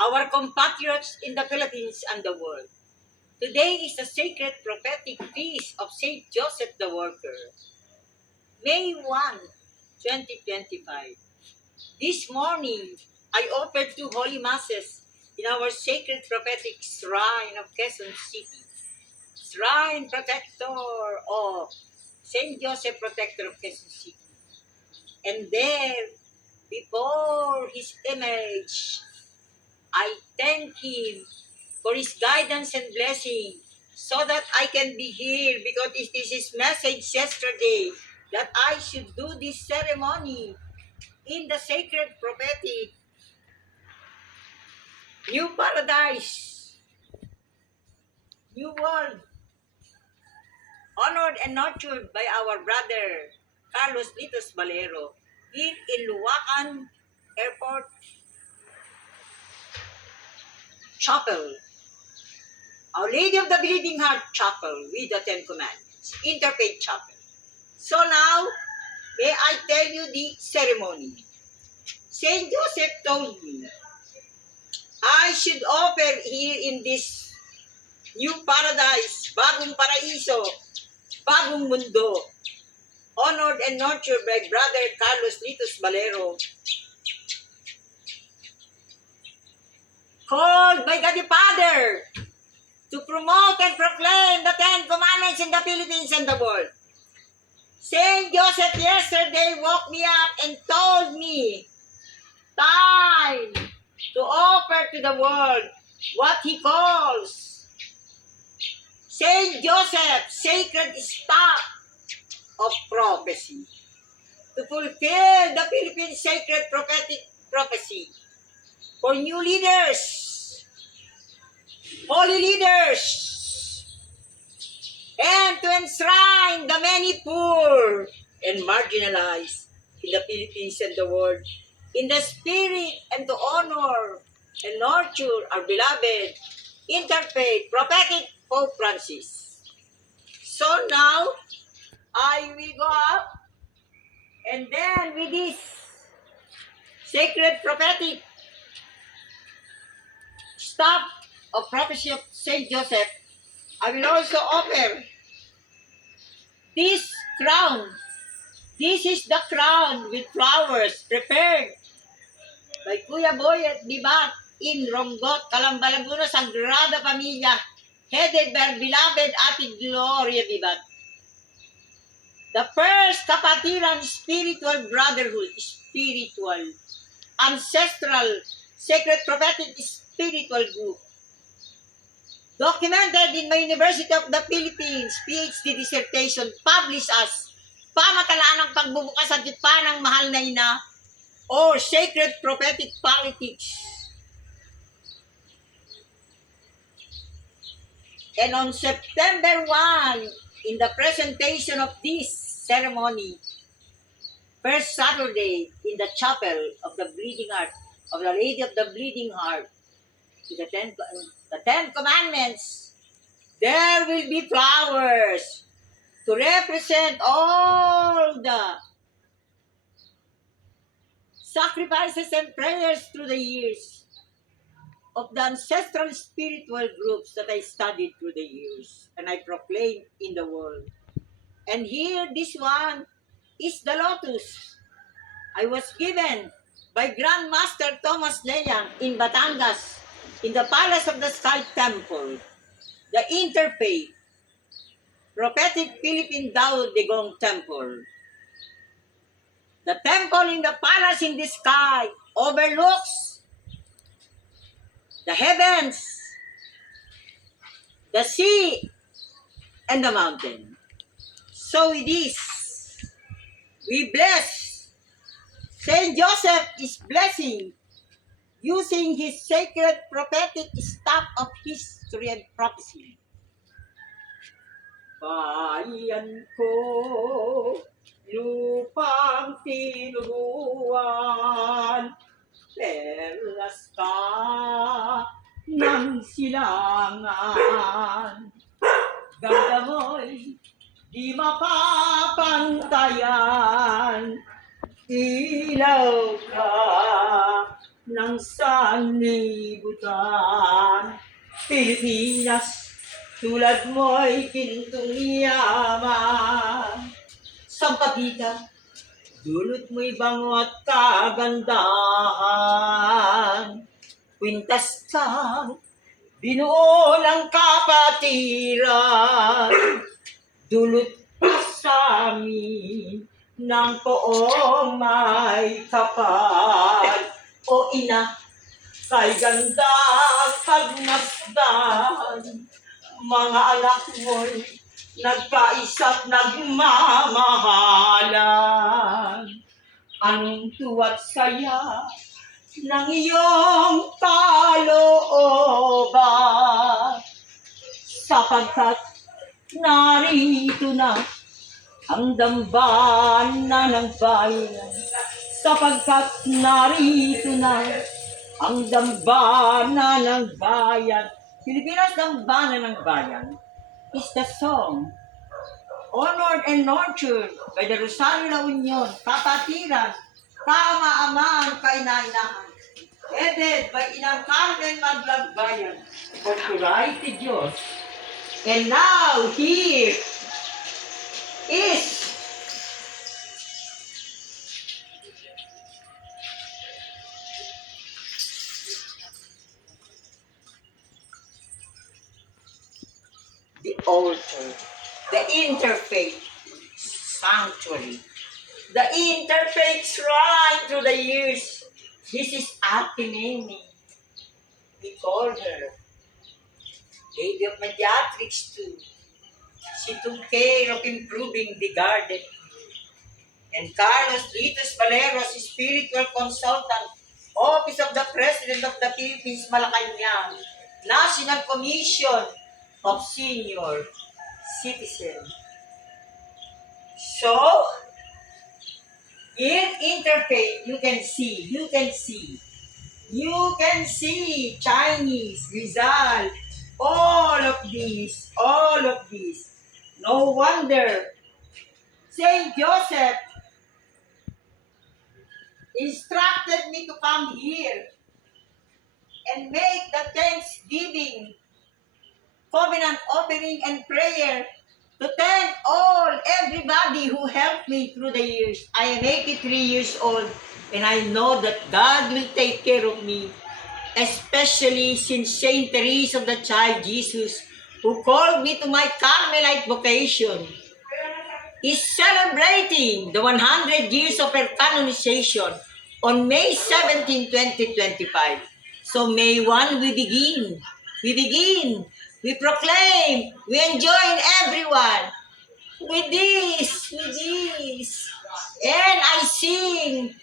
our compatriots in the Philippines and the world. Today is the sacred prophetic feast of Saint Joseph the Worker, May 1, 2025. This morning, I offered 2 holy masses in our sacred prophetic shrine of Quezon City, Shrine Protector of Saint Joseph Protector of Quezon City. And there, before his image, I thank him for his guidance and blessing so that I can be here, because this is his message yesterday that I should do this ceremony in the sacred prophetic new paradise, new world, honored and nurtured by our brother Carlos Litos Valero here in Luwakan Airport Chapel, Our Lady of the Bleeding Heart Chapel with the Ten Commandments, Interfaith Chapel. So now, may I tell you the ceremony. Saint Joseph told me I should offer here in this new paradise, bagong paraiso, bagong mundo, honored and nurtured by Brother Carlos Litos Valero, called by God the Father to promote and proclaim the Ten Commandments in the Philippines and the world. Saint Joseph yesterday woke me up and told me, time to offer to the world what he calls Saint Joseph, sacred staff of prophecy, to fulfill the Philippine sacred prophetic prophecy for new leaders, holy leaders, and to enshrine the many poor and marginalized in the Philippines and the world in the spirit, and to honor and nurture our beloved interfaith prophetic Pope Francis. So now, I will go up, and then with this sacred prophetic staff of prophecy of Saint Joseph, I will also offer this crown. This is the crown with flowers prepared by Kuya Boy at Bibat in Rongot, Calamba, Laguna, Sagrada Familia, headed by beloved Ate Gloria Bibat. The first Kapatiran spiritual brotherhood, spiritual, ancestral, sacred prophetic spiritual group. Documented in my University of the Philippines PhD dissertation, published as Pamatalaan ng Pagbubukas sa Dipa ng Mahal na Ina or Sacred Prophetic Politics. And on September 1, in the presentation of this ceremony, first Saturday in the chapel of the Bleeding Heart, of the Lady of the Bleeding Heart, the Ten Commandments, there will be flowers to represent all the sacrifices and prayers through the years of the ancestral spiritual groups that I studied through the years and I proclaimed in the world. And here, this one is the lotus I was given by Grand Master Thomas Leyang in Batangas, in the Palace of the Sky Temple, the Interfaith Prophetic Philippine Dao de Gong Temple. The temple in the palace in the sky overlooks the heavens, the sea, and the mountain. So it is. We bless. Saint Joseph is blessing using his sacred prophetic staff of history and prophecy. Bayan ko, lupang tinuruan, perlas ka ng silangan. Ganda mo'y di mapapantayan, ilaw ka ng sanlibutan. Pilipinas, tulad mo'y gintong yaman. Sampaguita, dulot mo'y bango at kagandahan. Kwintas kang binuo ng kapatiran. Dulot ka sa amin ng poong may kapal. O ina, kay ganda pagmasdan, mga anak mo'y nagkaisa't nagmamahalan. Anong tuwa't saya ng iyong kalooban, sapagkat narito na ang dambana ng bayan, sapagkat narito na ang dambana ng bayan. Pilipinas, dambana ng bayan is the song honored and nurtured by the Rosario La Union, kapatiran, kaama-aman, kaina-inahan, headed by Inang Carmen Maglagbayan, copyrighted Diyos. And now, here is the altar, the interfaith sanctuary, the interfaith shrine through the years. This is Ate Nemi. We call her Lady of Mediatrix too. She took care of improving the garden. And Carlos Litos Valeros, spiritual consultant, Office of the President of the Philippines, Malacanang, National Commission of Senior Citizens. So, in interfaith, you can see Chinese, Rizal, all of these. No wonder Saint Joseph instructed me to come here and make the Thanksgiving, covenant offering and prayer to thank everybody who helped me through the years. I am 83 years old and I know that God will take care of me, especially since Saint Teresa of the Child Jesus, who called me to my Carmelite vocation, is celebrating the 100 years of her canonization on May 17, 2025. So May 1, we begin, we proclaim, we enjoin everyone with this. And I sing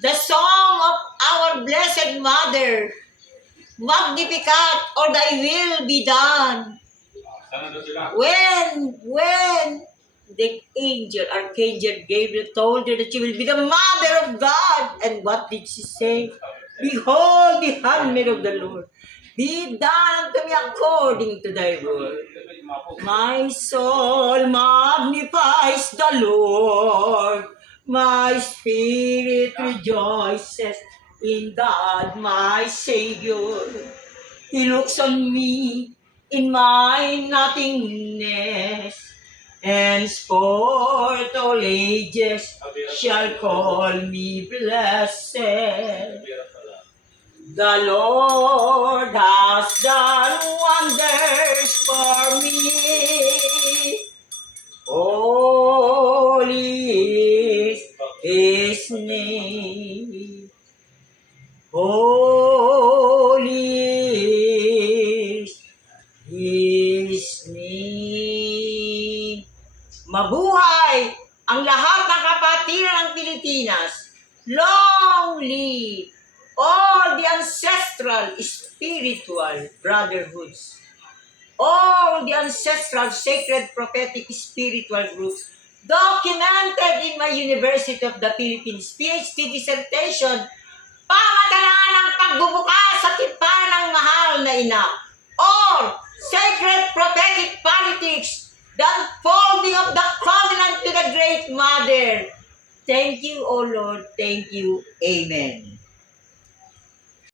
the song of our Blessed Mother, Magnificat, or thy will be done. When the Archangel Gabriel told her that she will be the Mother of God. And what did she say? Behold the handmaid of the Lord. Be done unto me according to thy word. My soul magnifies the Lord. My spirit rejoices in God my Savior. He looks on me in my nothingness. Henceforth all ages shall call me blessed. The Lord has done wonders for me. Holy is His name. Holy is His name. Mabuhay ang lahat ng kapatiran ng Pilipinas. Long live all the ancestral spiritual brotherhoods, all the ancestral sacred prophetic spiritual groups documented in my University of the Philippines PhD dissertation, pangatalaan ng pagbubukas sa tipan ng mahal na ina, or sacred prophetic politics, the unfolding of the covenant to the Great Mother. Thank you, O Lord. Thank you. Amen.